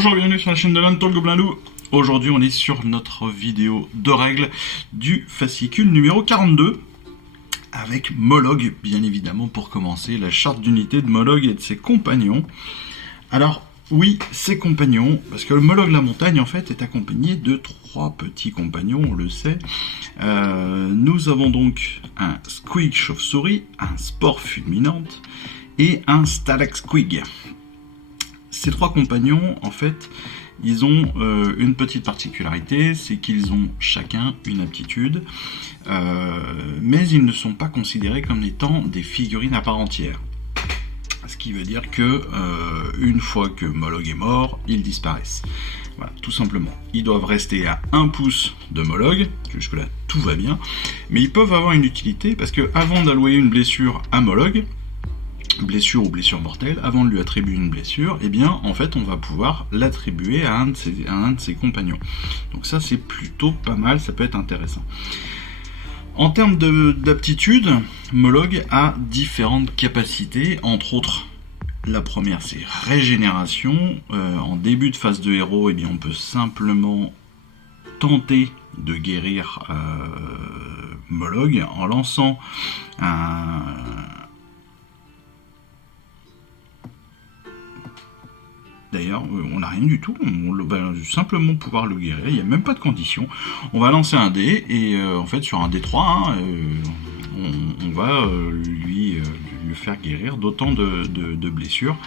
Bonjour, bienvenue sur la chaîne de l'Untold Gobelin Loup. Aujourd'hui, on est sur notre vidéo de règles du fascicule numéro 42. Avec Mollog, bien évidemment, pour commencer, la charte d'unité de Mollog et de ses compagnons. Alors, oui, ses compagnons, parce que le Mollog la montagne, en fait, est accompagné de 3 petits compagnons, on le sait. Nous avons donc un Squig chauve-souris, un Spore fulminante et un Stalax-Squig. Ces 3 compagnons, en fait, ils ont une petite particularité, c'est qu'ils ont chacun une aptitude, mais ils ne sont pas considérés comme étant des figurines à part entière. Ce qui veut dire que une fois que Mollog est mort, ils disparaissent. Voilà, tout simplement. Ils doivent rester à 1 pouce de Mollog, jusque-là tout va bien, mais ils peuvent avoir une utilité, parce que avant d'allouer une blessure à Mollog, blessure ou blessure mortelle, avant de lui attribuer une blessure, eh bien, en fait, on va pouvoir l'attribuer à un de ses compagnons. Donc ça, c'est plutôt pas mal, ça peut être intéressant. En termes d'aptitude, Mollog a différentes capacités, entre autres, la première, c'est régénération. En début de phase de héros, eh bien, on peut simplement tenter de guérir Mollog en lançant un... D'ailleurs, on n'a rien du tout, on va simplement pouvoir le guérir, il n'y a même pas de condition. On va lancer un dé, et en fait sur un D3, on va lui faire guérir d'autant de blessures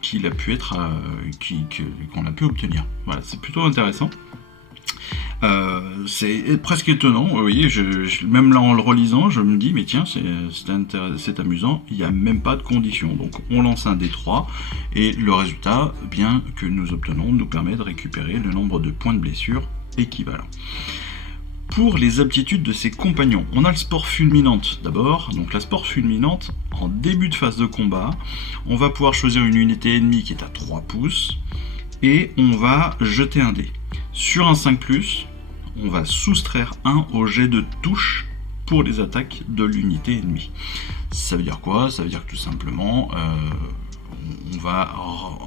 qu'il a pu être, qu'on a pu obtenir. Voilà, c'est plutôt intéressant. C'est presque étonnant, vous voyez, même là en le relisant, je me dis, mais tiens, c'est amusant, il n'y a même pas de condition. Donc on lance un D3, et le résultat, bien que nous obtenons, nous permet de récupérer le nombre de points de blessure équivalent. Pour les aptitudes de ses compagnons, on a le Spore fulminante d'abord. Donc la Spore fulminante, en début de phase de combat, on va pouvoir choisir une unité ennemie qui est à 3 pouces, et on va jeter un dé. Sur un 5+, on va soustraire 1 au jet de touche pour les attaques de l'unité ennemie. Ça veut dire quoi? Ça veut dire que tout simplement, on va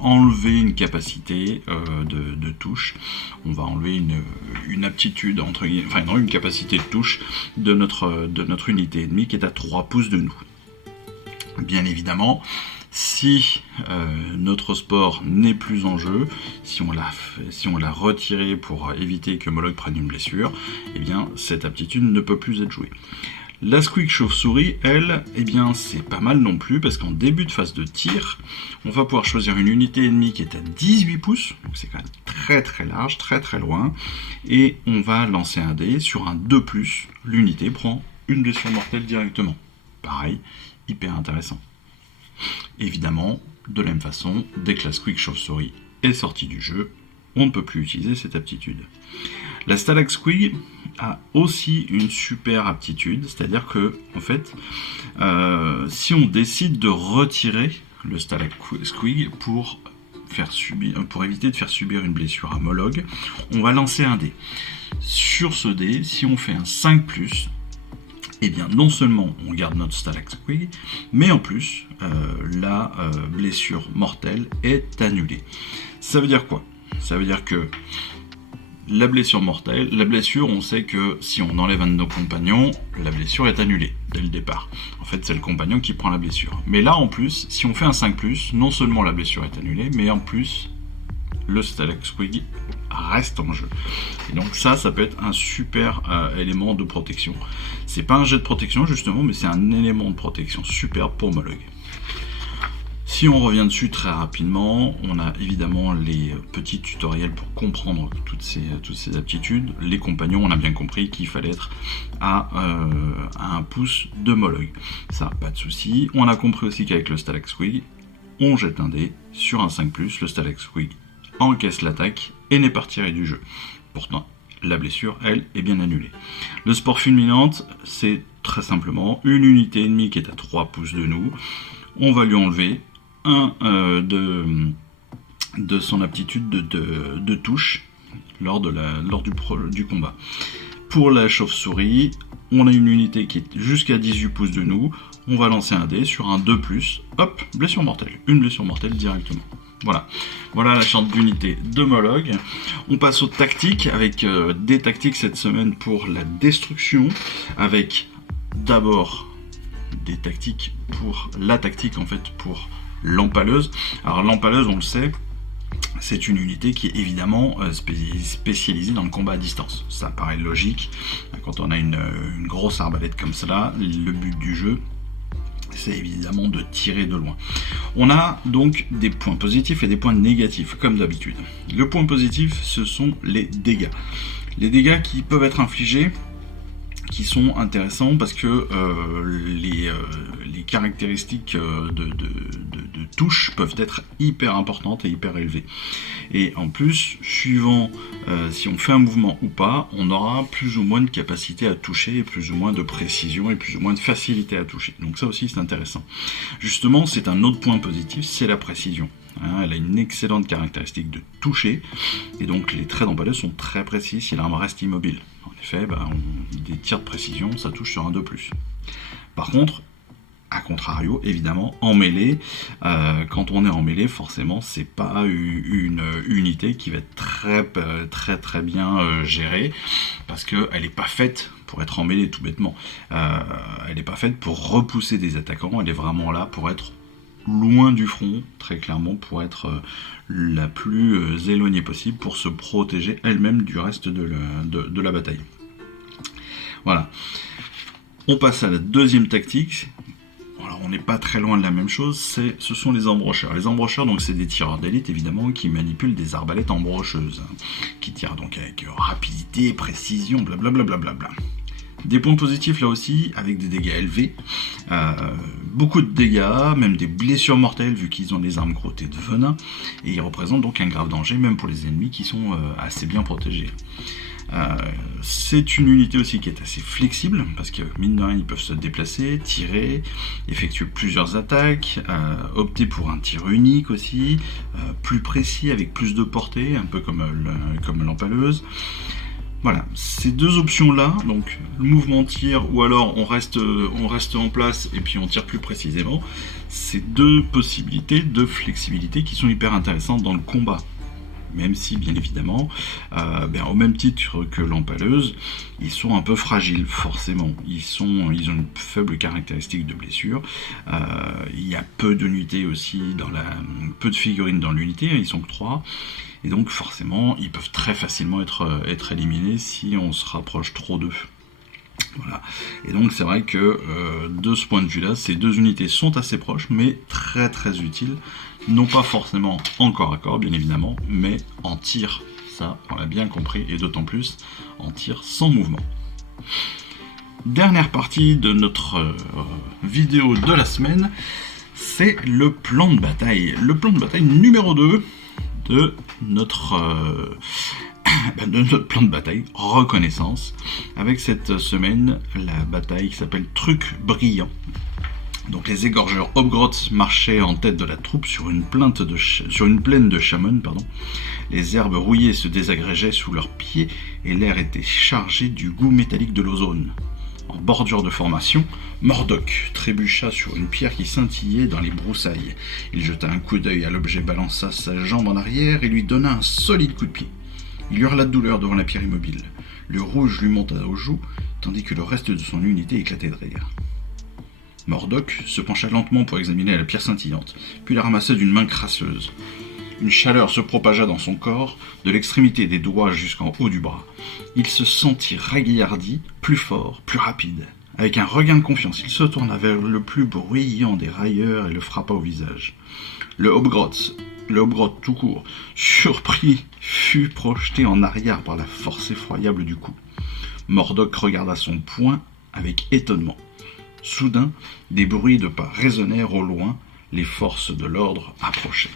enlever une capacité de touche. On va enlever une aptitude, enfin non, une capacité de touche de notre unité ennemie qui est à 3 pouces de nous. Bien évidemment, si notre sport n'est plus en jeu, si on l'a retiré pour éviter que Mollog prenne une blessure, eh bien cette aptitude ne peut plus être jouée. La Squig chauve-souris, elle, eh bien c'est pas mal non plus, parce qu'en début de phase de tir, on va pouvoir choisir une unité ennemie qui est à 18 pouces, donc c'est quand même très très large, très très loin, et on va lancer un dé. Sur un 2+, l'unité prend une blessure mortelle directement. Pareil, hyper intéressant. Évidemment, de la même façon, dès que la Squig chauve-souris est sortie du jeu, on ne peut plus utiliser cette aptitude. La Stalax-Squig a aussi une super aptitude, c'est-à-dire que, en fait, si on décide de retirer le Stalax-Squig pour éviter de faire subir une blessure à Mollog, on va lancer un dé. Sur ce dé, si on fait un 5+, eh bien, non seulement on garde notre Stalax-Squig, mais en plus, la blessure mortelle est annulée. Ça veut dire quoi? Ça veut dire que la blessure mortelle, on sait que si on enlève un de nos compagnons, la blessure est annulée dès le départ. En fait, c'est le compagnon qui prend la blessure. Mais là, en plus, si on fait un 5+, non seulement la blessure est annulée, mais en plus, le Stalax-Squig reste en jeu. Et donc ça peut être un super élément de protection. C'est pas un jet de protection justement, mais c'est un élément de protection superbe pour Mollog. Si on revient dessus très rapidement, on a évidemment les petits tutoriels pour comprendre toutes ces aptitudes. Les compagnons, on a bien compris qu'il fallait être à 1 pouce de Mollog. Ça, pas de souci. On a compris aussi qu'avec le Stalax-Squig, on jette un dé. Sur un 5+, le Stalax-Squig encaisse l'attaque et n'est pas retiré du jeu. Pourtant, la blessure, elle, est bien annulée. Le Spore fulminante, c'est très simplement une unité ennemie qui est à 3 pouces de nous. On va lui enlever un de son aptitude de touche lors du combat. Pour la chauve-souris, on a une unité qui est jusqu'à 18 pouces de nous. On va lancer un dé sur un 2+, hop, blessure mortelle. Une blessure mortelle directement. Voilà la charte d'unité de Moloch. On passe aux tactiques, avec des tactiques cette semaine pour la destruction, avec d'abord des tactiques pour la tactique en fait pour l'empaleuse. Alors l'empaleuse, on le sait, c'est une unité qui est évidemment spécialisée dans le combat à distance. Ça paraît logique. Quand on a une grosse arbalète comme cela, le but du jeu, c'est évidemment de tirer de loin. On a donc des points positifs et des points négatifs, comme d'habitude. Le point positif, ce sont les dégâts. Les dégâts qui peuvent être infligés, qui sont intéressants parce que les caractéristiques de touche peuvent être hyper importantes et hyper élevées. Et en plus, suivant si on fait un mouvement ou pas, on aura plus ou moins de capacité à toucher, plus ou moins de précision et plus ou moins de facilité à toucher. Donc ça aussi c'est intéressant. Justement, c'est un autre point positif, c'est la précision. Elle a une excellente caractéristique de toucher, et donc les traits d'empaleuse sont très précis si l'arme reste immobile. En effet, des tirs de précision, ça touche sur un 2+. Par contre, a contrario, évidemment, en mêlée, quand on est en mêlée, forcément, c'est pas une unité qui va être très bien gérée, parce qu'elle n'est pas faite pour être en mêlée, tout bêtement. Elle n'est pas faite pour repousser des attaquants, elle est vraiment là pour être loin du front, très clairement, pour être la plus éloignée possible, pour se protéger elle-même du reste de la bataille. Voilà. On passe à la deuxième tactique. Alors on n'est pas très loin de la même chose, ce sont les embrocheurs. Les embrocheurs, donc c'est des tireurs d'élite évidemment qui manipulent des arbalètes embrocheuses, qui tirent donc avec rapidité, précision, blablabla. Des points positifs là aussi, avec des dégâts élevés, beaucoup de dégâts, même des blessures mortelles vu qu'ils ont des armes grottées de venin, et ils représentent donc un grave danger même pour les ennemis qui sont assez bien protégés. C'est une unité aussi qui est assez flexible, parce que mine de rien ils peuvent se déplacer, tirer, effectuer plusieurs attaques, opter pour un tir unique aussi, plus précis avec plus de portée, un peu comme l'empaleuse. Voilà, ces deux options-là, donc le mouvement tir ou alors on reste en place et puis on tire plus précisément, c'est deux possibilités de flexibilité qui sont hyper intéressantes dans le combat. Même si, bien évidemment, au même titre que l'empaleuse, ils sont un peu fragiles, forcément. Ils ont une faible caractéristique de blessure. Il y a peu d'unités aussi, peu de figurines dans l'unité, ils sont que 3. Et donc, forcément, ils peuvent très facilement être éliminés si on se rapproche trop d'eux. Voilà. Et donc c'est vrai que de ce point de vue là, ces deux unités sont assez proches mais très très utiles, non pas forcément en corps à corps bien évidemment, mais en tir, ça on l'a bien compris, et d'autant plus en tir sans mouvement. Dernière partie de notre vidéo de la semaine, c'est le plan de bataille. Le plan de bataille numéro 2 de notre plan de bataille, reconnaissance, avec cette semaine la bataille qui s'appelle Truc Brillant. Donc les égorgeurs Hobgroth marchaient en tête de la troupe sur une plaine de Chamon, Les herbes rouillées se désagrégeaient sous leurs pieds et l'air était chargé du goût métallique de l'ozone. En bordure de formation, Mordok trébucha sur une pierre qui scintillait dans les broussailles. Il jeta un coup d'œil à l'objet, balança sa jambe en arrière et lui donna un solide coup de pied. Il hurla de douleur devant la pierre immobile. Le rouge lui monta aux joues, tandis que le reste de son unité éclatait de rire. Mordok se pencha lentement pour examiner la pierre scintillante, puis la ramassa d'une main crasseuse. Une chaleur se propagea dans son corps, de l'extrémité des doigts jusqu'en haut du bras. Il se sentit raillardi, plus fort, plus rapide. Avec un regain de confiance, il se tourna vers le plus bruyant des railleurs et le frappa au visage. Le Hobgroth tout court, surpris, fut projeté en arrière par la force effroyable du coup. Mordok regarda son poing avec étonnement. Soudain, des bruits de pas résonnèrent au loin, les forces de l'ordre approchaient.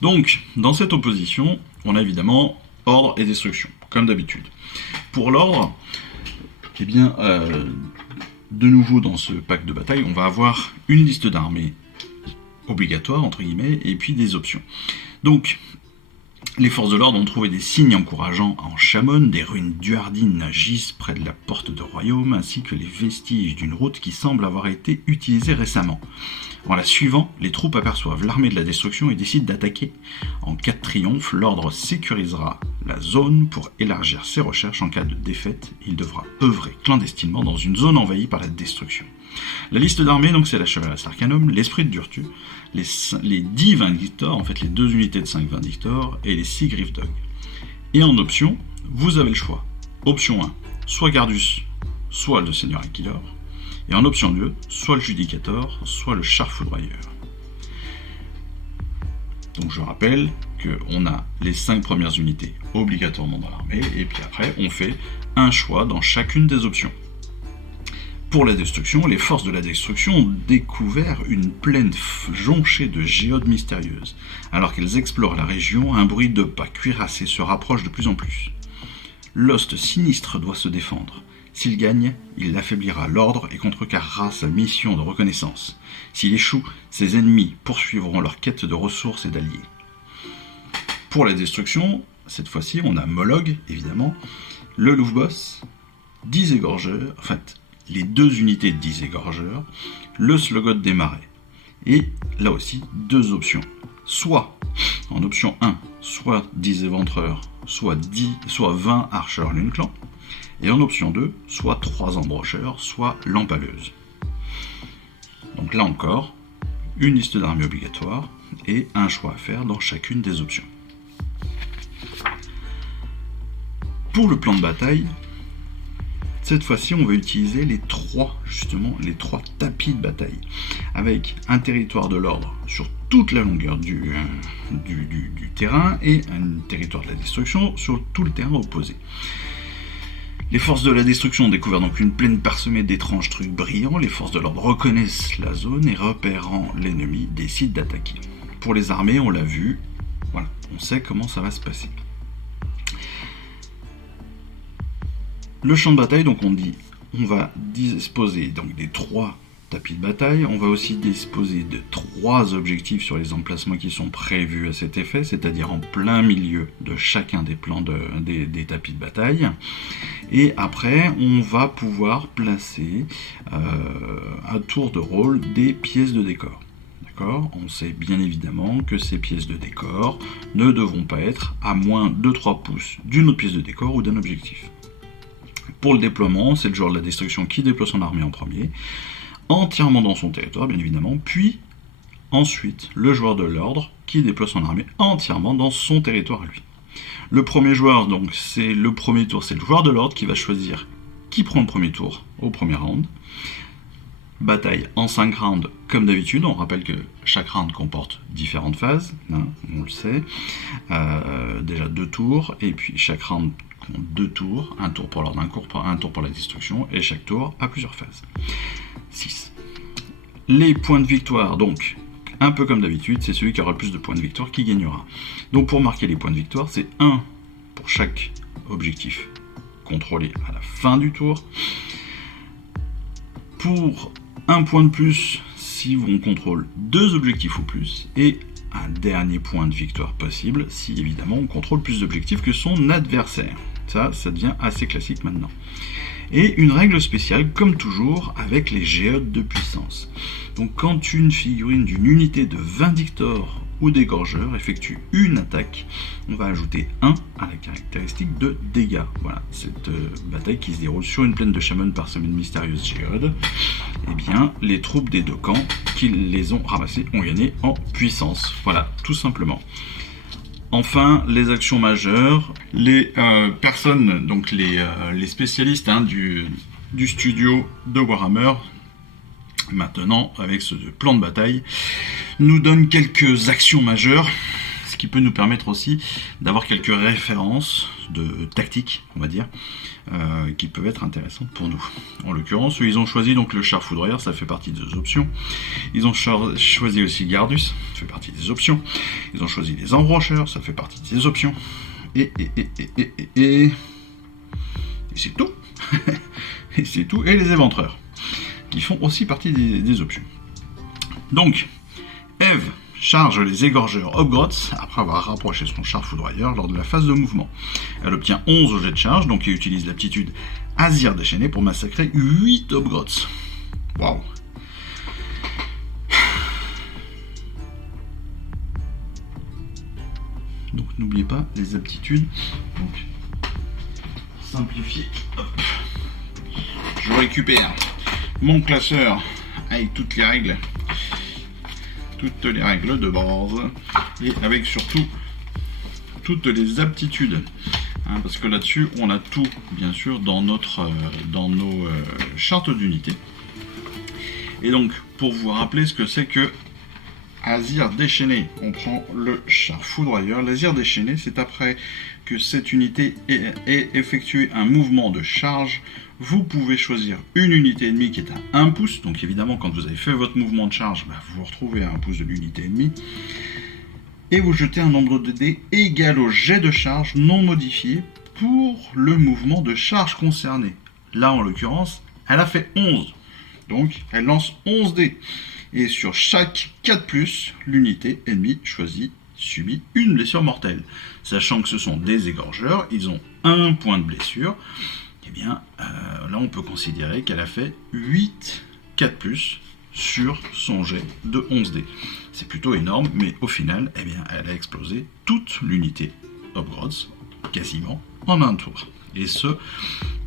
Donc, dans cette opposition, on a évidemment ordre et destruction, comme d'habitude. Pour l'ordre, de nouveau dans ce pack de bataille, on va avoir une liste d'armées obligatoire, entre guillemets, et puis des options. Donc, Les forces de l'ordre ont trouvé des signes encourageants en Chamon, des ruines duardines gisent près de la porte de royaume, ainsi que les vestiges d'une route qui semble avoir été utilisée récemment. En la suivant, les troupes aperçoivent l'armée de la destruction et décident d'attaquer. En cas de triomphe, l'ordre sécurisera la zone pour élargir ses recherches. En cas de défaite, il devra œuvrer clandestinement dans une zone envahie par la destruction. La liste d'armées, donc, c'est la chevalerie Arcanum, l'esprit de Durtu, les 10 Vindictors, en fait les 2 unités de 5 Vindictors, et les 6 Griffdog. Et en option, vous avez le choix. Option 1, soit Gardus, soit le Seigneur Aquilor. Et en option 2, soit le Judicator, soit le Char Foudroyeur. Donc je rappelle qu'on a les 5 premières unités obligatoirement dans l'armée, et puis après on fait un choix dans chacune des options. Pour la destruction, les forces de la destruction ont découvert une plaine jonchée de géodes mystérieuses. Alors qu'elles explorent la région, un bruit de pas cuirassés se rapproche de plus en plus. L'host sinistre doit se défendre. S'il gagne, il affaiblira l'ordre et contrecarrera sa mission de reconnaissance. S'il échoue, ses ennemis poursuivront leur quête de ressources et d'alliés. Pour la destruction, cette fois-ci, on a Moloch, évidemment, le Louvboss, 10 égorgeurs, en fait, les 2 unités de 10 égorgeurs, le Slogoth des marais. Et là aussi, 2 options. Soit, en option 1, soit 10 éventreurs, soit 20 archers lune-clan. Et en option 2, soit 3 embrocheurs, soit l'empaleuse. Donc là encore, une liste d'armées obligatoire et un choix à faire dans chacune des options. Pour le plan de bataille, cette fois-ci on va utiliser les 3 tapis de bataille, avec un territoire de l'ordre sur toute la longueur du terrain et un territoire de la destruction sur tout le terrain opposé. Les forces de la destruction ont découvert donc une plaine parsemée d'étranges trucs brillants. Les forces de l'ordre reconnaissent la zone et repérant l'ennemi décident d'attaquer. Pour les armées, on l'a vu, voilà, on sait comment ça va se passer. Le champ de bataille, donc on va disposer donc des 3 tapis de bataille, on va aussi disposer de 3 objectifs sur les emplacements qui sont prévus à cet effet, c'est-à-dire en plein milieu de chacun des plans des tapis de bataille. Et après, on va pouvoir placer à tour de rôle des pièces de décor. D'accord ? On sait bien évidemment que ces pièces de décor ne devront pas être à moins de 3 pouces d'une autre pièce de décor ou d'un objectif. Pour le déploiement, c'est le joueur de la destruction qui déploie son armée en premier, entièrement dans son territoire bien évidemment, puis ensuite le joueur de l'ordre qui déploie son armée entièrement dans son territoire à lui. Le premier joueur, donc c'est le premier tour, c'est le joueur de l'ordre qui va choisir qui prend le premier tour au premier round. Bataille en 5 rounds comme d'habitude, on rappelle que chaque round comporte différentes phases, hein, on le sait, déjà 2 tours, et puis chaque round compte 2 tours, un tour pour l'ordre, un tour pour la destruction, et chaque tour a plusieurs phases. 6. Les points de victoire, donc, un peu comme d'habitude, c'est celui qui aura le plus de points de victoire qui gagnera. Donc pour marquer les points de victoire, c'est 1 pour chaque objectif contrôlé à la fin du tour. Pour 1 point de plus si on contrôle 2 objectifs ou plus, et un dernier point de victoire possible si évidemment on contrôle plus d'objectifs que son adversaire. Ça devient assez classique maintenant. Et une règle spéciale, comme toujours, avec les géodes de puissance. Donc quand une figurine d'une unité de Vindictor ou d'égorgeur effectue une attaque, on va ajouter 1 à la caractéristique de dégâts. Voilà, cette bataille qui se déroule sur une plaine de Chamon parsemée de mystérieuses géodes, eh bien, les troupes des 2 camps qui les ont ramassées ont gagné en puissance. Voilà, tout simplement. Enfin, les actions majeures, les personnes, donc les spécialistes du studio de Warhammer, maintenant, avec ce plan de bataille, nous donnent quelques actions majeures, ce qui peut nous permettre aussi d'avoir quelques références de tactiques, on va dire, qui peuvent être intéressantes pour nous. En l'occurrence, ils ont choisi donc le char foudroyeur, ça fait partie des options. Ils ont choisi aussi Gardus, ça fait partie des options. Ils ont choisi les embrocheurs, ça fait partie des options. Et c'est tout. Et c'est tout. Et les éventreurs, qui font aussi partie des options. Donc, Eve, charge les égorgeurs Hobgrots après avoir rapproché son char foudroyeur lors de la phase de mouvement. Elle obtient 11 au jet de charge, donc elle utilise l'aptitude Azir déchaîné pour massacrer 8 Hobgrots. Waouh. Donc n'oubliez pas les aptitudes. Donc simplifier. Hop. Je récupère mon classeur avec toutes les règles de base et avec surtout toutes les aptitudes, hein, parce que là-dessus on a tout bien sûr dans nos chartes d'unité. Et donc pour vous rappeler ce que c'est que Azir déchaîné, on prend le char foudroyeur. L'Azir déchaîné, c'est après que cette unité ait effectué un mouvement de charge. Vous pouvez choisir une unité ennemie qui est à 1 pouce. Donc évidemment, quand vous avez fait votre mouvement de charge, vous vous retrouvez à 1 pouce de l'unité ennemie. Et vous jetez un nombre de dés égal au jet de charge non modifié pour le mouvement de charge concerné. Là, en l'occurrence, elle a fait 11. Donc, elle lance 11 dés. Et sur chaque 4+, l'unité ennemie choisie subit une blessure mortelle. Sachant que ce sont des égorgeurs, ils ont 1 point de blessure. Eh bien, là, on peut considérer qu'elle a fait 8 4+, sur son jet de 11 dés. C'est plutôt énorme, mais au final, eh bien, elle a explosé toute l'unité Hobgrots, quasiment, en un tour. Et ce,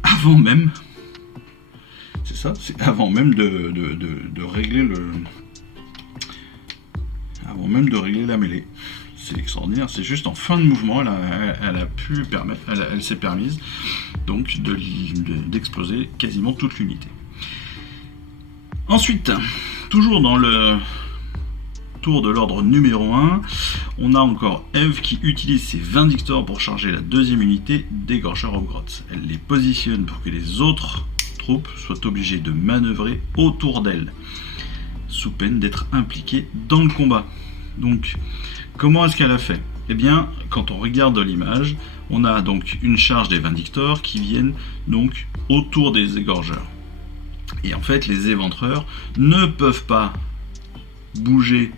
avant même... C'est ça, c'est avant même de régler le... Avant même de régler la mêlée. C'est extraordinaire, c'est juste en fin de mouvement, elle s'est permise donc d'exploser quasiment toute l'unité. Ensuite, toujours dans le tour de l'ordre numéro 1, on a encore Eve qui utilise ses Vindictors pour charger la deuxième unité d'égorgeurs Hobgrots. Elle les positionne pour que les autres troupes soient obligées de manœuvrer autour d'elle, sous peine d'être impliquées dans le combat. Donc, comment est-ce qu'elle a fait? Eh bien, quand on regarde l'image, on a donc une charge des Vindictors qui viennent donc autour des égorgeurs. Et en fait, les éventreurs ne peuvent pas bouger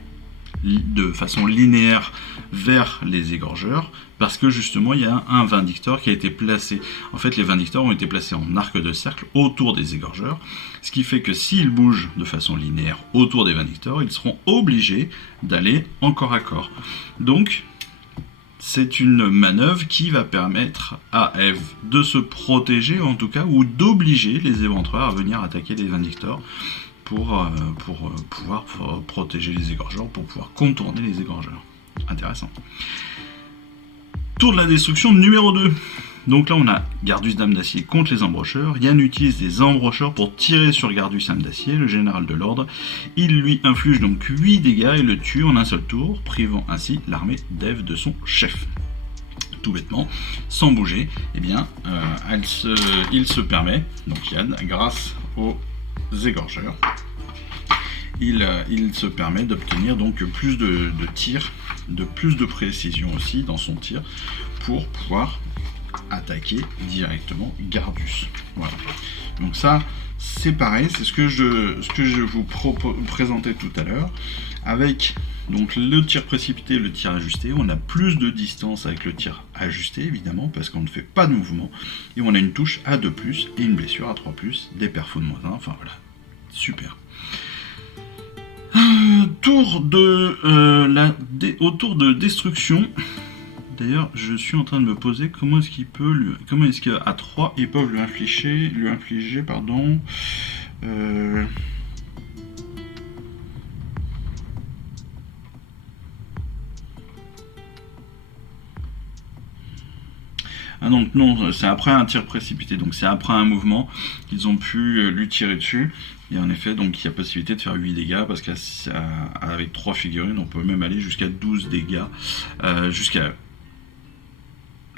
de façon linéaire vers les égorgeurs parce que justement il y a un Vindictor qui a été placé. En fait, les Vindictors ont été placés en arc de cercle autour des égorgeurs, ce qui fait que s'ils bougent de façon linéaire autour des Vindictors, ils seront obligés d'aller en corps à corps. Donc c'est une manœuvre qui va permettre à Eve de se protéger, en tout cas, ou d'obliger les éventreurs à venir attaquer les Vindictors pour pouvoir protéger les égorgeurs, pour pouvoir contourner les égorgeurs. Intéressant. Tour de la destruction numéro 2. Donc là, on a Gardus Dame d'Acier contre les embrocheurs. Yann utilise des embrocheurs pour tirer sur Gardus Dame d'Acier, le général de l'ordre. Il lui inflige donc 8 dégâts et le tue en un seul tour, privant ainsi l'armée d'Eve de son chef. Tout bêtement, sans bouger, eh bien, il se permet, donc Yann, grâce aux égorgeurs, il se permet d'obtenir donc plus de tirs, de plus de précision aussi dans son tir, pour pouvoir attaquer directement Gardus. Voilà. Donc ça, c'est pareil, c'est ce que je vous présentais tout à l'heure, avec donc le tir précipité, le tir ajusté. On a plus de distance avec le tir ajusté, évidemment, parce qu'on ne fait pas de mouvement, et on a une touche à 2+, et une blessure à 3+, des perfos de -1, enfin voilà, super. Tour de destruction. D'ailleurs, je suis en train de me poser comment est-ce qu'à 3 ils peuvent lui infliger, pardon. Ah donc non, c'est après un tir précipité, donc c'est après un mouvement qu'ils ont pu lui tirer dessus. Et en effet, donc il y a possibilité de faire 8 dégâts, parce qu'avec 3 figurines, on peut même aller jusqu'à 12 dégâts,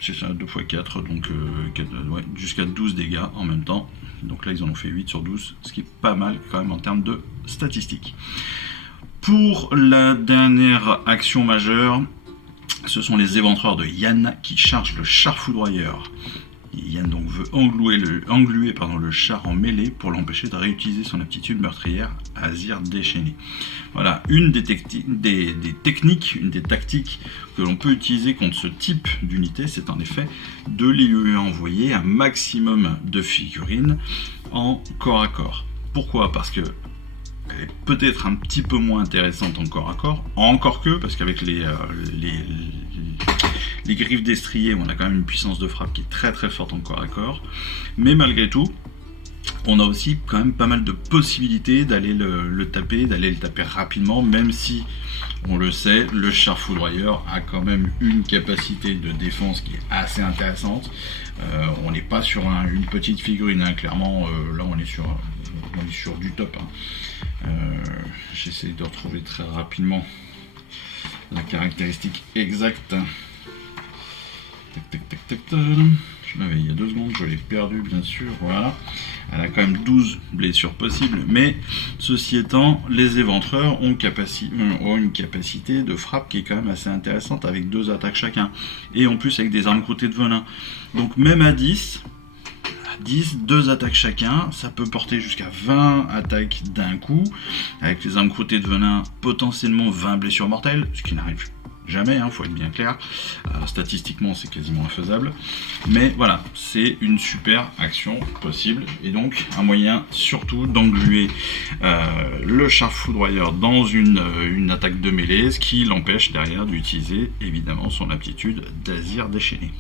c'est ça, 2 x 4, donc jusqu'à 12 dégâts en même temps. Donc là, ils en ont fait 8 sur 12, ce qui est pas mal quand même en termes de statistiques. Pour la dernière action majeure, ce sont les éventreurs de Yann qui chargent le char foudroyeur. Yann donc veut engluer le char en mêlée pour l'empêcher de réutiliser son aptitude meurtrière Azir déchaîné. Voilà, une des techniques, une des tactiques que l'on peut utiliser contre ce type d'unité, c'est en effet de lui envoyer un maximum de figurines en corps à corps. Pourquoi ? Parce que elle est peut-être un petit peu moins intéressante en corps à corps, encore que, parce qu'avec les griffes destriers, on a quand même une puissance de frappe qui est très très forte en corps à corps, mais malgré tout, on a aussi quand même pas mal de possibilités d'aller le taper rapidement, même si, on le sait, le char foudroyeur a quand même une capacité de défense qui est assez intéressante. On n'est pas sur une petite figurine, hein. Clairement, là on est sur du top. Hein. J'essaie de retrouver très rapidement la caractéristique exacte. Je l'avais il y a 2 secondes, je l'ai perdu bien sûr, voilà. Elle a quand même 12 blessures possibles, mais ceci étant, les éventreurs ont une capacité de frappe qui est quand même assez intéressante avec 2 attaques chacun. Et en plus avec des armes croûtées de venin. Donc même à 10, 2 attaques chacun, ça peut porter jusqu'à 20 attaques d'un coup. Avec les armes croûtées de venin, potentiellement 20 blessures mortelles, ce qui n'arrive jamais, faut être bien clair. Statistiquement, c'est quasiment infaisable. Mais voilà, c'est une super action possible. Et donc, un moyen surtout d'engluer le char foudroyeur dans une attaque de mêlée, ce qui l'empêche derrière d'utiliser évidemment son aptitude d'Azir déchaîné.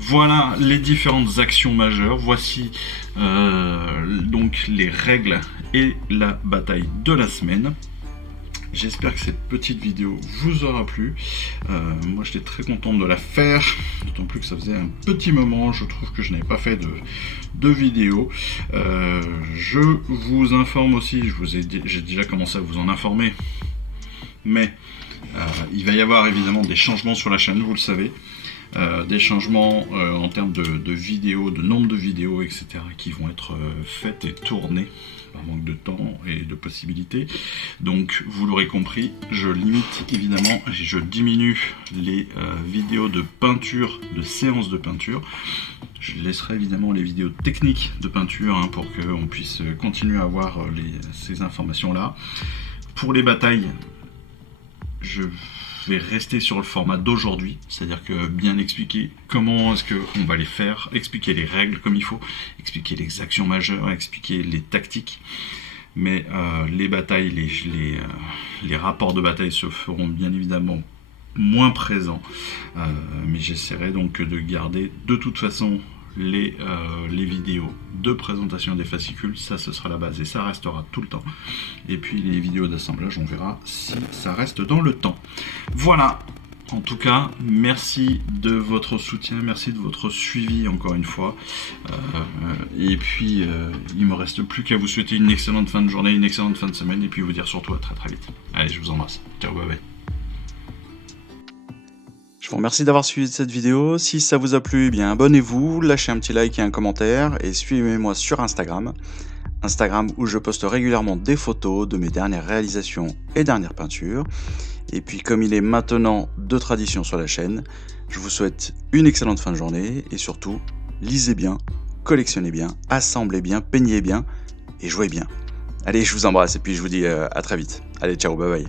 Voilà les différentes actions majeures. Voici donc les règles et la bataille de la semaine. J'espère que cette petite vidéo vous aura plu. Moi j'étais très content de la faire, d'autant plus que ça faisait un petit moment, je trouve que je n'avais pas fait de vidéo. Je vous informe aussi, j'ai déjà commencé à vous en informer, mais il va y avoir évidemment des changements sur la chaîne, vous le savez. Des changements en termes de vidéos, de nombre de vidéos, etc. qui vont être faites et tournées par manque de temps et de possibilités. Donc vous l'aurez compris, je limite évidemment, je diminue les vidéos de peinture, de séances de peinture. Je laisserai évidemment les vidéos techniques de peinture pour qu'on puisse continuer à avoir ces informations là. Pour les batailles, je vais rester sur le format d'aujourd'hui, c'est-à-dire que bien expliquer comment est-ce qu'on va les faire, expliquer les règles comme il faut, expliquer les actions majeures, expliquer les tactiques, mais les batailles, les rapports de bataille se feront bien évidemment moins présents, mais j'essaierai donc de garder de toute façon les vidéos de présentation des fascicules, ça ce sera la base et ça restera tout le temps, et puis les vidéos d'assemblage on verra si ça reste dans le temps. Voilà, en tout cas merci de votre soutien, merci de votre suivi encore une fois, et puis il me reste plus qu'à vous souhaiter une excellente fin de journée, une excellente fin de semaine, et puis vous dire surtout à très très vite. Allez, je vous embrasse, ciao, bye bye. Je vous remercie d'avoir suivi cette vidéo. Si ça vous a plu, eh bien abonnez-vous, lâchez un petit like et un commentaire et suivez-moi sur Instagram où je poste régulièrement des photos de mes dernières réalisations et dernières peintures. Et puis comme il est maintenant de tradition sur la chaîne, je vous souhaite une excellente fin de journée et surtout, lisez bien, collectionnez bien, assemblez bien, peignez bien et jouez bien. Allez, je vous embrasse et puis je vous dis à très vite. Allez, ciao, bye bye.